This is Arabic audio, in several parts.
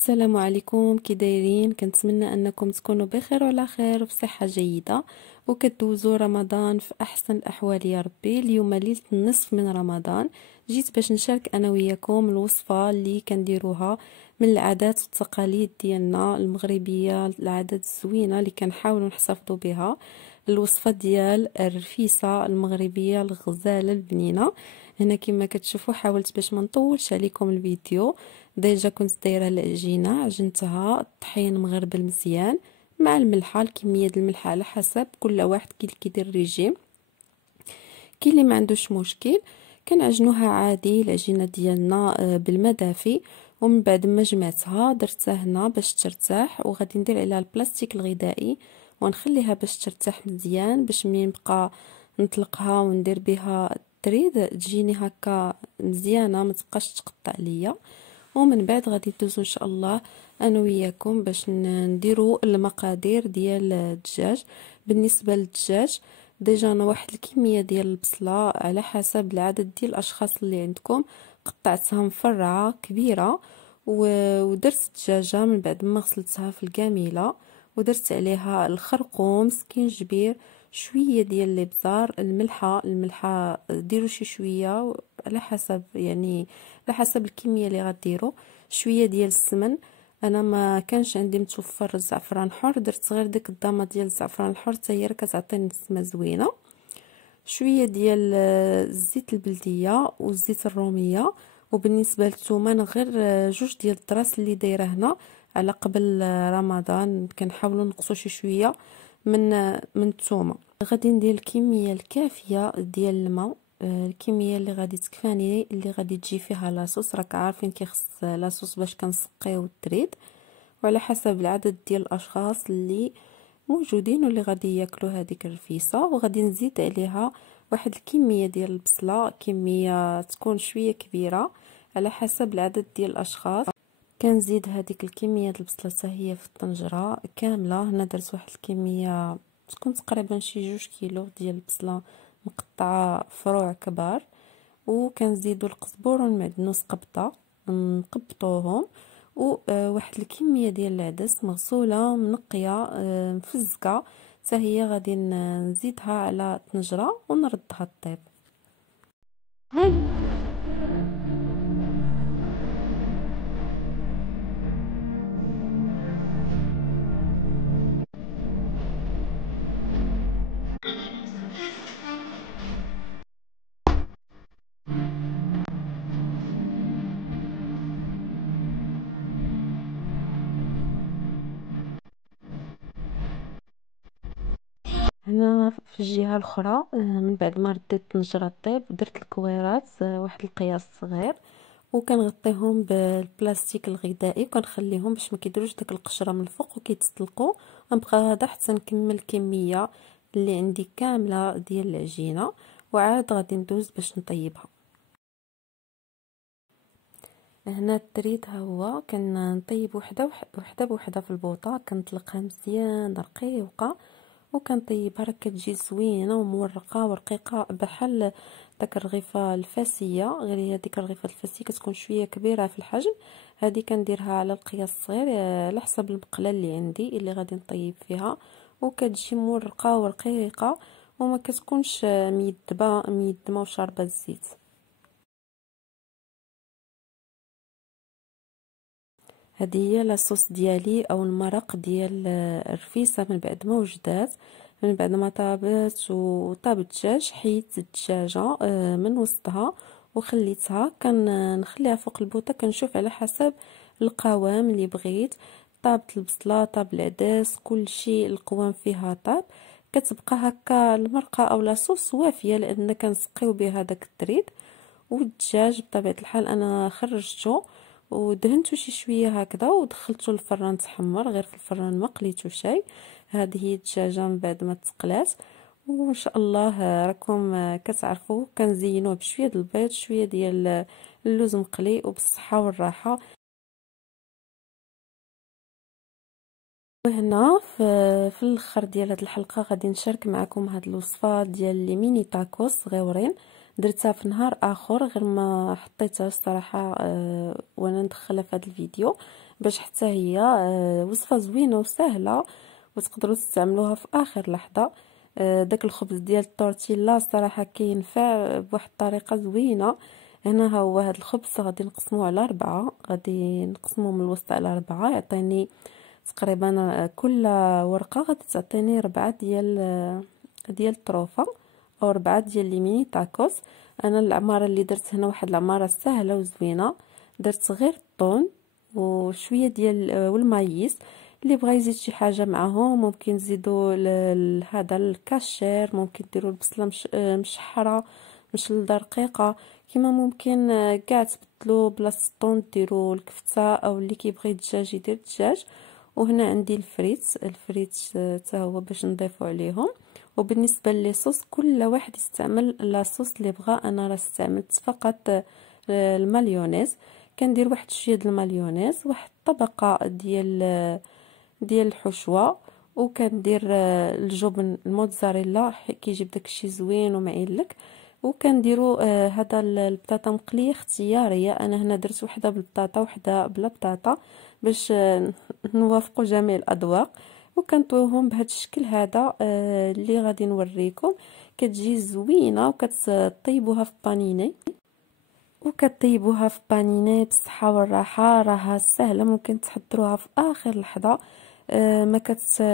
السلام عليكم، كي دايرين؟ كنتمنى انكم تكونوا بخير وعلى خير وفي صحه جيده وكدوزوا رمضان في احسن الاحوال يا ربي. اليوم ليله النصف من رمضان، جيت باش نشارك انا وياكم الوصفه اللي كنديروها من العادات والتقاليد ديالنا المغربيه، العادات الزوينه اللي كنحاولوا نحتفظوا بها. الوصفه ديال الرفيسه المغربيه الغزاله البنينه. هنا كما كتشوفوا حاولت باش ما نطولش عليكم الفيديو. ديجا كنت دايره العجينه، عجنتها الطحين مغربل مزيان مع الملحه. الكميه ديال الملحه على حسب كل واحد كيدير الريجيم. كاين اللي ما عندوش مشكل كنعجنوها عادي العجينه ديالنا بالماء دافي. ومن بعد ما جمعتها درتها هنا باش ترتاح، وغادي ندير عليها البلاستيك الغذائي ونخليها باش ترتاح مزيان، باش منين نبقى نطلقها وندير بها التريد تجيني هكا مزيانه ما تبقاش تقطع ليا. ومن بعد غادي ندوزو ان شاء الله انا وياكم باش نديرو المقادير ديال الدجاج. بالنسبه للدجاج ديجا انا واحد الكميه ديال البصله على حسب العدد ديال الاشخاص اللي عندكم قطعتها مفرعه كبيره. ودرت الدجاجه من بعد ما غسلتها في الكاميله، ودرت عليها الخرقوم، سكينجبير، شويه ديال الابزار، الملحه ديروا شي شويه على حسب، يعني على حسب الكميه اللي غديروا. شويه ديال السمن، انا ما كانش عندي متوفر الزعفران حر، درت غير ديك الضامه ديال الزعفران الحر حتى هي كتعطيني نسمه زوينه. شويه ديال الزيت البلديه والزيت الروميه. وبالنسبه للثومه انا غير جوج ديال الدراس اللي دايره هنا على قبل رمضان، كنحاولوا نقصوا شي شويه من الثومه. غادي ندير الكميه الكافيه ديال الماء، الكميه اللي غادي تكفاني اللي غادي تجي فيها لاصوص. راك عارفين كيخص لاصوص باش كنسقيو التريد، وعلى حسب العدد ديال الاشخاص اللي موجودين واللي غادي ياكلوا هذيك الرفيسه. وغادي نزيد عليها واحد الكميه ديال البصله، كميه تكون شويه كبيره على حسب العدد ديال الاشخاص. كنزيد هذيك الكميه ديال البصله حتى هي في الطنجره كامله. هنا درت واحد الكميه تكون تقريبا شي 2 كيلو ديال البصله مقطعه فروع كبار. وكنزيدوا القزبور والمعدنوس قبطه نقبطوهم. وواحد الكميه ديال العدس مغسوله منقيه مفزقه حتى هي غادي نزيدها على الطنجره ونردها طيب. هنا في الجهه الاخرى من بعد ما رديت الطنجره طيب درت الكويرات واحد القياس صغير، وكنغطيهم بالبلاستيك الغذائي وكنخليهم باش ما كيديروش داك القشره من الفوق وكيتسلقوا. غنبقى هذا حتى نكمل الكميه اللي عندي كامله ديال العجينه، وعاد غادي ندوز باش نطيبها. هنا التريد ها هو كنطيب وحده بوحده في البوطه، كنطلقها مزيان رقيقه وكنطيبها راه كتجي زوينه ومورقه ورقيقه بحال داك الرغيفه الفاسيه، غير هي ديك الرغيفه الفاسيه كتكون شويه كبيره في الحجم. هذه كنديرها على القياس الصغير على حسب المقله اللي عندي اللي غادي نطيب فيها، وكتجي مورقه ورقيقه وما كتكونش ميدمه وشاربه الزيت. هذه هي لاصوص ديالي او المرق ديال الرفيسه. من بعد ما وجدات، من بعد ما طابت وطاب الدجاج، حيدت الدجاجه من وسطها وخليتها كنخليها فوق البوطه. كنشوف على حسب القوام اللي بغيت، طابت البصله طاب العدس كل شيء القوام فيها طاب. كتبقى هكا المرقه او لاصوص وافيه لان كنسقيو بها داك التريد. والدجاج بطبيعه الحال انا خرجته ودهنته شي شويه هكذا ودخلته للفران تحمر، غير في الفران ما قليتو شيء. هذه هي الدجاجه من بعد ما تقلات. وان شاء الله راكم كتعرفوا كنزينوه بشويه ديال البيض، شويه ديال اللوز مقلي، وبالصحه والراحه. وهنا في الاخر ديال هذه الحلقه غادي نشارك معكم هذه الوصفه ديال لي ميني تاكوس صغيورين. درتها في نهار اخر غير ما حطيتها الصراحه وانا ندخلها في هذا الفيديو، باش حتى هي وصفه زوينه وسهله وتقدروا تستعملوها في اخر لحظه. داك الخبز ديال التورتيلا الصراحه كينفع بواحد الطريقه زوينه. هنا ها هو هذا الخبز غادي نقسموه على 4، غادي نقسموه من الوسط على 4، يعطيني تقريبا كل ورقه غادي تعطيني 4 ديال الطروفه او 4 ديال لي ميني تاكوس. انا العماره اللي درت هنا واحد العماره سهله وزوينه، درت غير الطون وشويه ديال والمايس. اللي بغى يزيد شي حاجه معاهم ممكن تزيدوا هذا الكاشير، ممكن ديروا البصله مشحره مشلده رقيقه، كيما ممكن كاع تبدلوا بلاصه الطون ديروا الكفته، او اللي كيبغي الدجاج يدير الدجاج. وهنا عندي الفريت حتى هو باش نضيفوا عليهم. وبالنسبه للصوص كل واحد يستعمل لاصوص اللي بغى. انا راه استعملت فقط المايونيز، كندير واحد شويه د المايونيز، واحد الطبقه ديال الحشوه، وكندير الجبن الموتزاريلا كيجيب داكشي زوين ومعيلك. وكنديروا هذا البطاطا مقليه اختياريه، انا هنا درت وحده بالبطاطا وحده بلا بطاطا باش نوافقوا جميع الاذواق. وكنطويوهم بهذا الشكل هذا اللي غادي نوريكم. كتجي زوينه وكتطيبوها في بانيني بالصحه والراحه. راها سهله، ممكن تحضروها في اخر لحظه.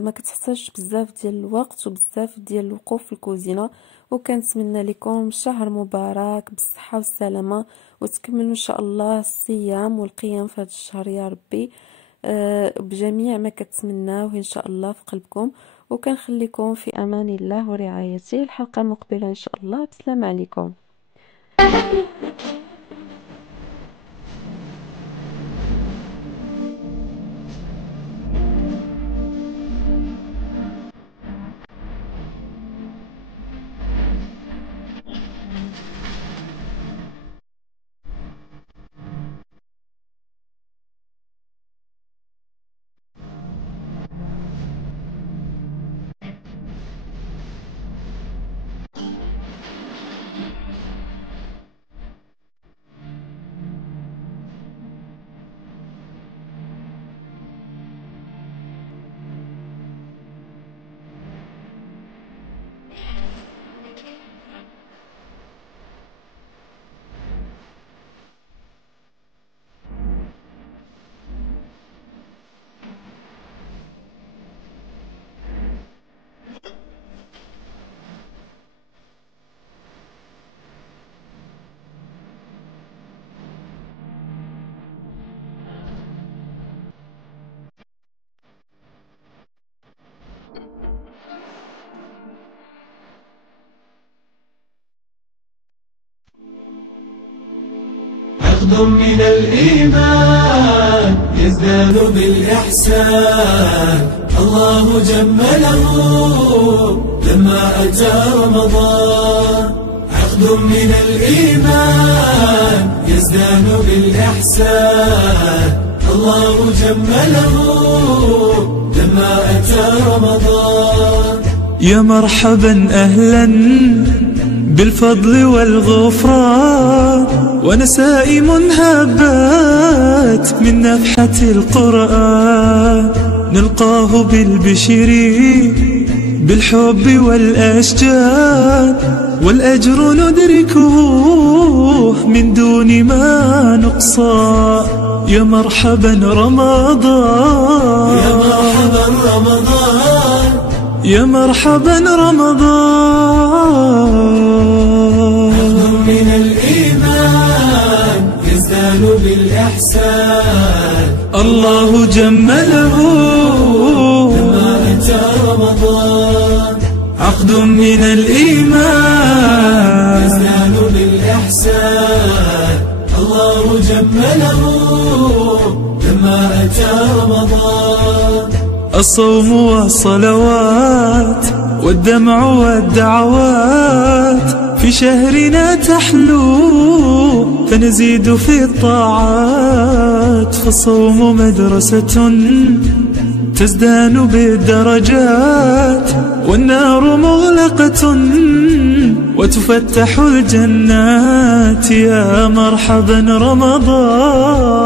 ما كتحتاجش بزاف ديال الوقت وبزاف ديال الوقوف في الكوزينه. وكنتمنى لكم شهر مبارك بالصحه والسلامه، وتكملوا ان شاء الله الصيام والقيام في هذا الشهر يا ربي بجميع ما كتمناوه ان شاء الله في قلبكم. وكنخليكم في امان الله ورعايته. الحلقه المقبله ان شاء الله. بسلام عليكم. عقد من الإيمان يزداد بالإحسان، الله جمله لما أتى رمضان. عقد من الإيمان يزداد بالإحسان، الله جمله لما أتى رمضان. يا مرحبا أهلا بالفضل والغفران، ونسائم هبات من نفحة القرآن، نلقاه بالبشر بالحب والأشجار، والأجر ندركه من دون ما نقصى. يا مرحبا رمضان، يا مرحبا رمضان، يا مرحبا رمضان. من الإيمان يزداد بالإحسان، الله جمله لما أتى رمضان. عقد من الإيمان يزداد بالإحسان، الله جمله لما أتى رمضان. الصوم والصلوات والدمع والدعوات في شهرنا تحلو، فنزيد في الطاعات. فالصوم مدرسة تزدان بالدرجات، والنار مغلقة وتفتح الجنات. يا مرحبا رمضان.